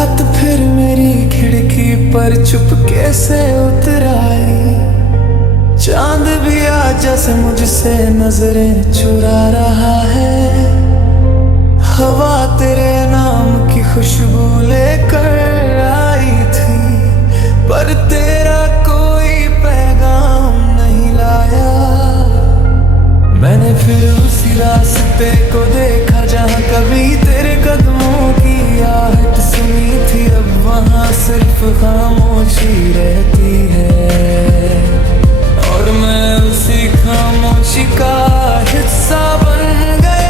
रात फिर मेरी खिड़की पर चुपके से उतर आई। चांद भी आज जैसे मुझसे नजरें चुरा रहा है। हवा तेरे नाम की खुशबू लेकर आई थी, पर तेरा कोई पैगाम नहीं लाया। मैंने फिर उसी रास्ते को देखा जहाँ कभी तेरे कदमों की आहट सुनी थी। अब वहाँ सिर्फ खामोशी रहती है, और मैं उसी खामोशी का हिस्सा बन गया।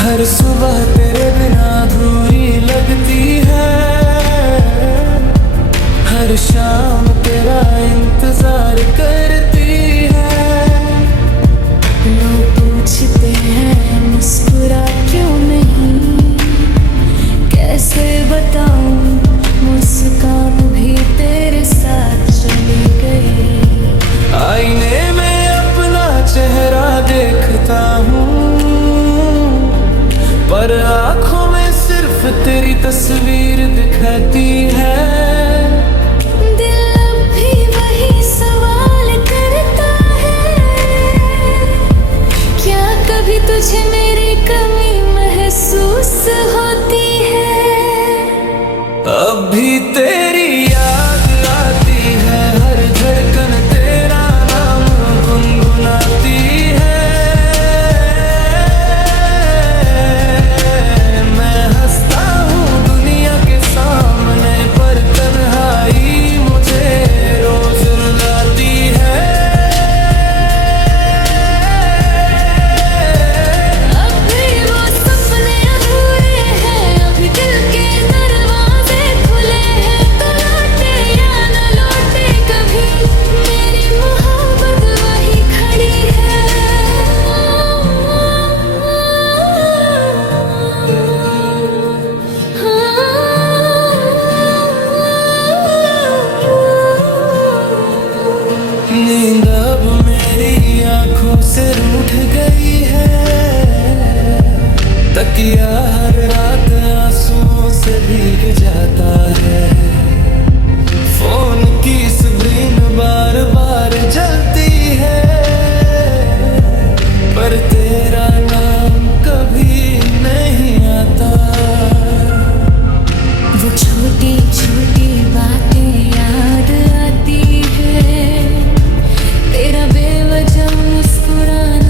हर सुबह तेरे बिना अधूरी लगती है, हर शाम तेरा इंतजार करती है। लोग पूछते हैं मुस्कुरा क्यों नहीं, कैसे बताऊं मुस्कान भी तेरे साथ चली गई। आईने में अपना चेहरा देखता हूँ, पर आँखों में सिर्फ तेरी तस्वीर दिखती है। दिल अब भी वही सवाल करता है, क्या कभी तुझे मेरी कमी महसूस होती है। अब भी तेरी याद आती है, हर धड़कन तेरा नाम गुनगुनाती है। नींद अब मेरी आंखों से रूठ गई है, तकिया हर रात आंसुओं से भीग जाता है। फोन की स्क्रीन बार बार जलती है, पर तेरा नाम कभी नहीं आता। वो छोटी छोटी बातें याद आती है, तेरा बेवजह मुस्कुराना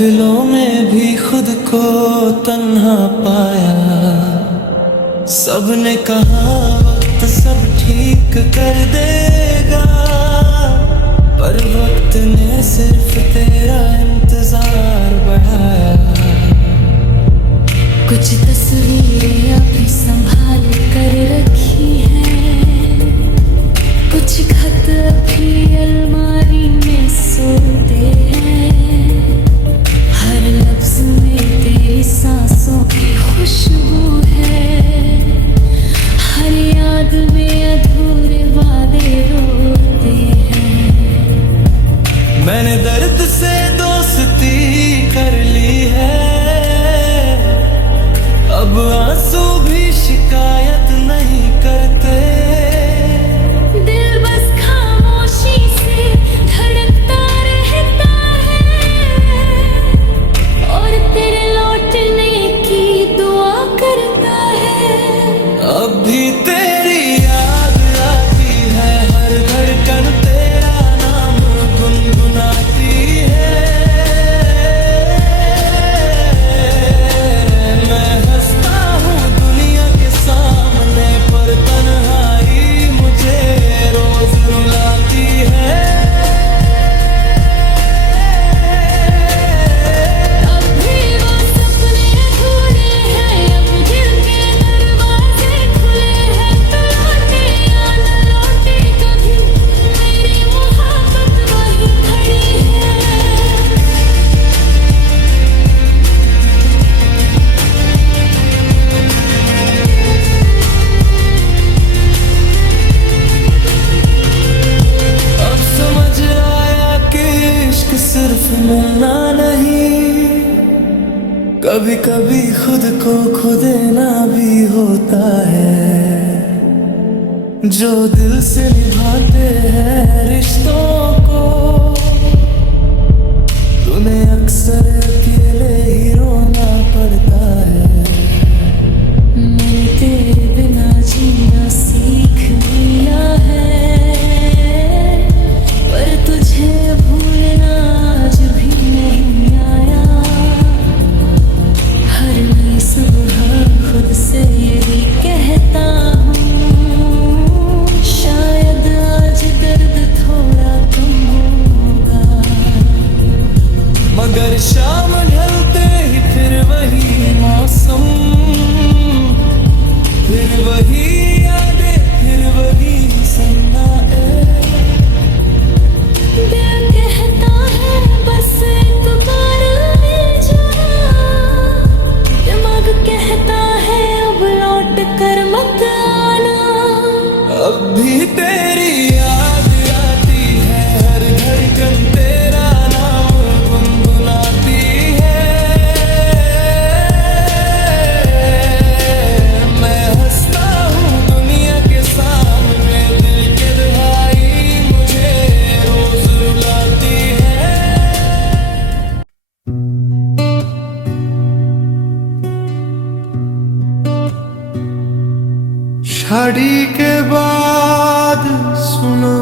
महफिलों में भी खुद को तन्हा पाया। सबने कहा वक्त सब ठीक कर देगा, पर वक्त ने सिर्फ तेरा इंतजार बढ़ाया। कुछ तस्वीरें अभी संभाल कर रखी हैं, कुछ खत अभी अलमारी में सोते हैं। हर लफ्ज में तेरी सांसों की खुशबू है, हर याद में अधूरे वादे रोते हैं। मैंने दर्द से दोस्ती कर ली है, अब आंसू भी शिकायत नहीं करते। दिल बस खामोशी से धड़कता रहता है, और तेरे लौटने की दुआ करता है। अब भी तेरी याद आती है, हर धड़कन तेरा नाम गुनगुनाती है। मैं हंसता हूँ दुनिया के सामने, पर तन्हाई मुझे रोज रुलाती है। अब भी वो सपने अधूरे हैं, अब दिल के दरवाजे खुले हैं। तो लौटे या न लौटे कभी, मेरी मोहब्बत वहीं खड़ी है। अब समझ आया कि इश्क सिर्फ मिलना नहीं, कभी कभी खुद को खो देना भी होता है। जो दिल से निभाते हैं रिश्तों को, तुम्हें अक्सर अकेले ही रोना पड़ता है। मैंने तेरे बिना जीना सीख लिया है, पर तुझे भूलना आज भी नहीं आया। हर नई सुबह खुद से यही कहता हूँ, शायद आज दर्द थोड़ा कम होगा। मगर शाम ढलते ही फिर वही मौसम, फिर वही यादें, फिर वही सन्नाटे। दिल कहता है बस एक बार मिल जा, दिमाग कहता है अब लौट कर मत आना। अब भी तेरी याद आती है, हर धड़कन तेरा नाम गुनगुनाती है। मैं हंसता हूँ दुनिया के सामने, दिल के दुहाई मुझे रोज रुलाती है। शादी के बाद सुनो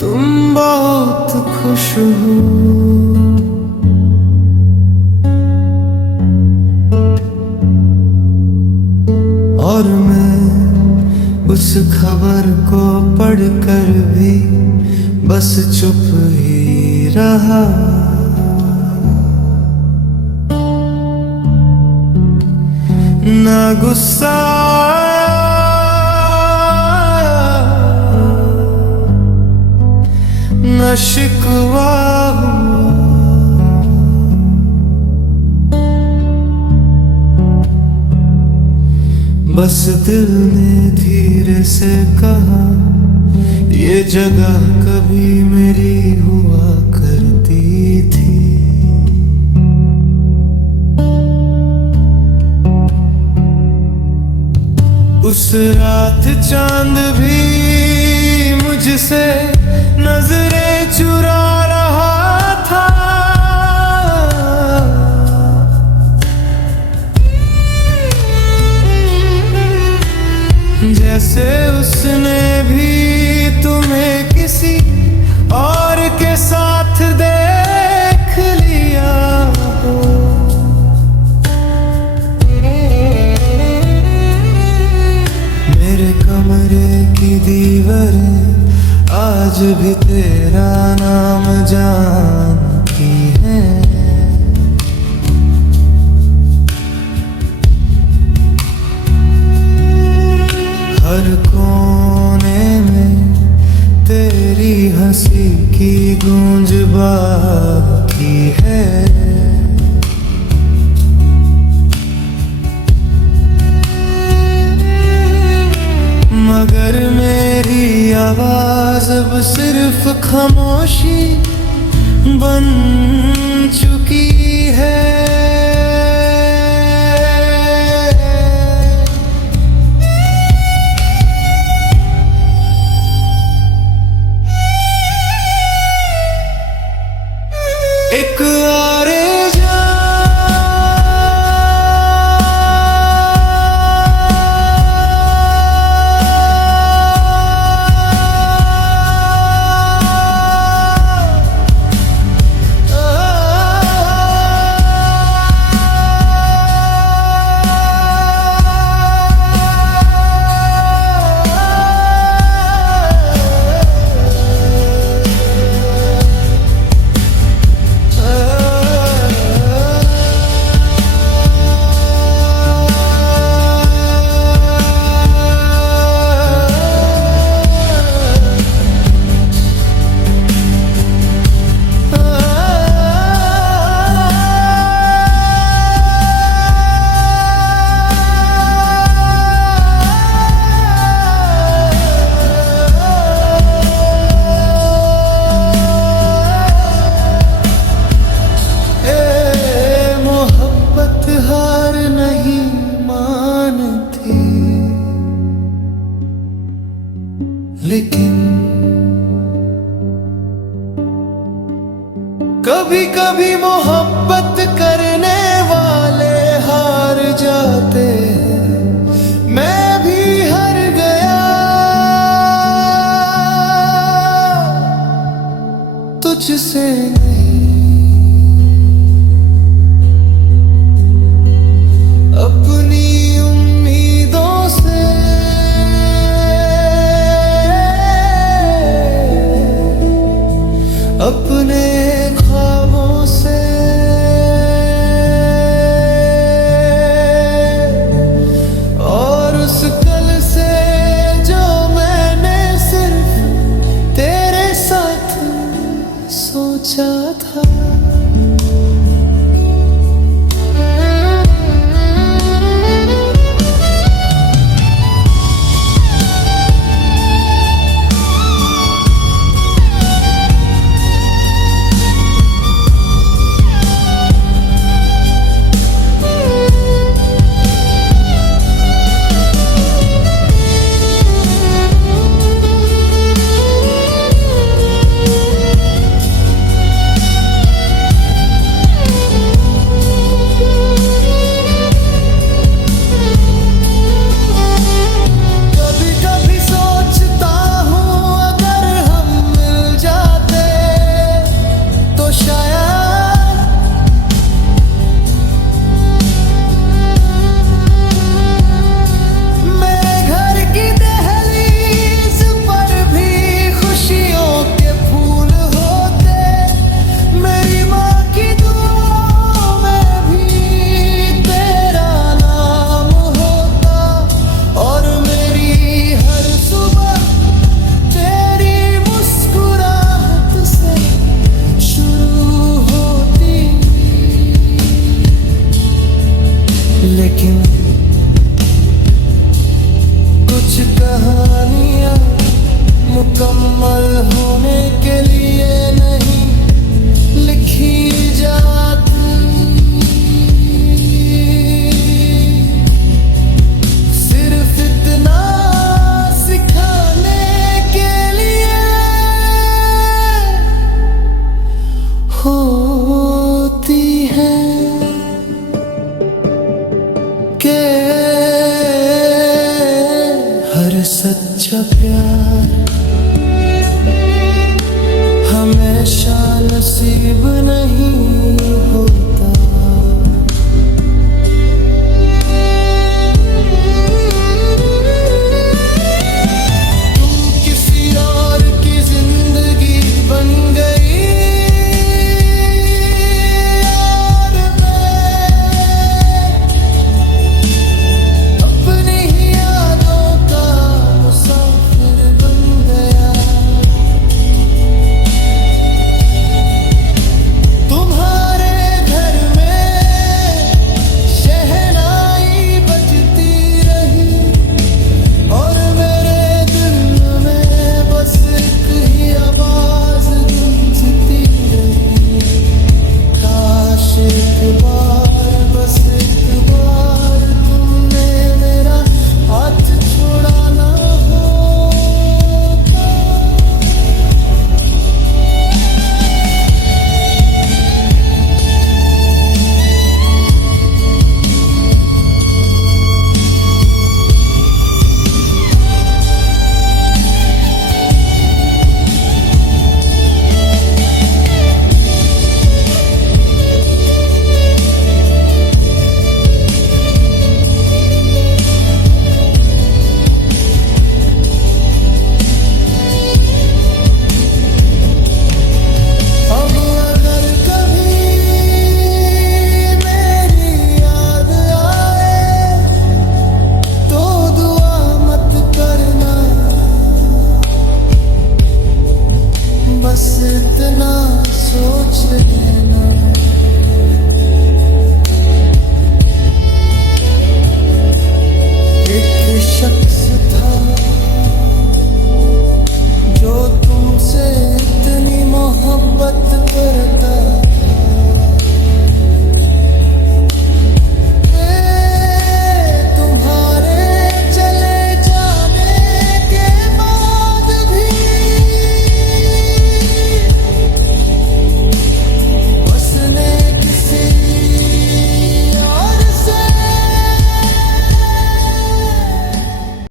तुम बहुत खुश हो, और मैं उस खबर को पढ़कर भी बस चुप ही रहा। ना गुस्सा न शिकवा हुआ, बस दिल ने धीरे से कहा, ये जगह कभी मेरी हुआ करती थी। उस रात चांद भी मुझसे नजरें चुरा रहा था। जैसे उसने भी तुम्हें किसी और के साथ दे आज भी तेरा नाम जानती है। हर कोने में तेरी हंसी की गूंज बाकी है। मगर मेरी आवाज अब सिर्फ खामोशी बन चुकी है। एक आरे लेकिन कभी कभी मोहब्बत करने वाले हार जाते हैं। मैं भी हार गया तुझसे नहीं, अपनी उम्मीदों से। अपने ख्वाबों से और उस कल से जो मैंने सिर्फ तेरे साथ सोचा था। लेकिन कुछ कहानियां मुकम्मल होने के लिए नहीं लिखी जाती, सिर्फ इतना सिखाने के लिए होती है के हर सच्चा प्यार हमेशा नसीब नहीं।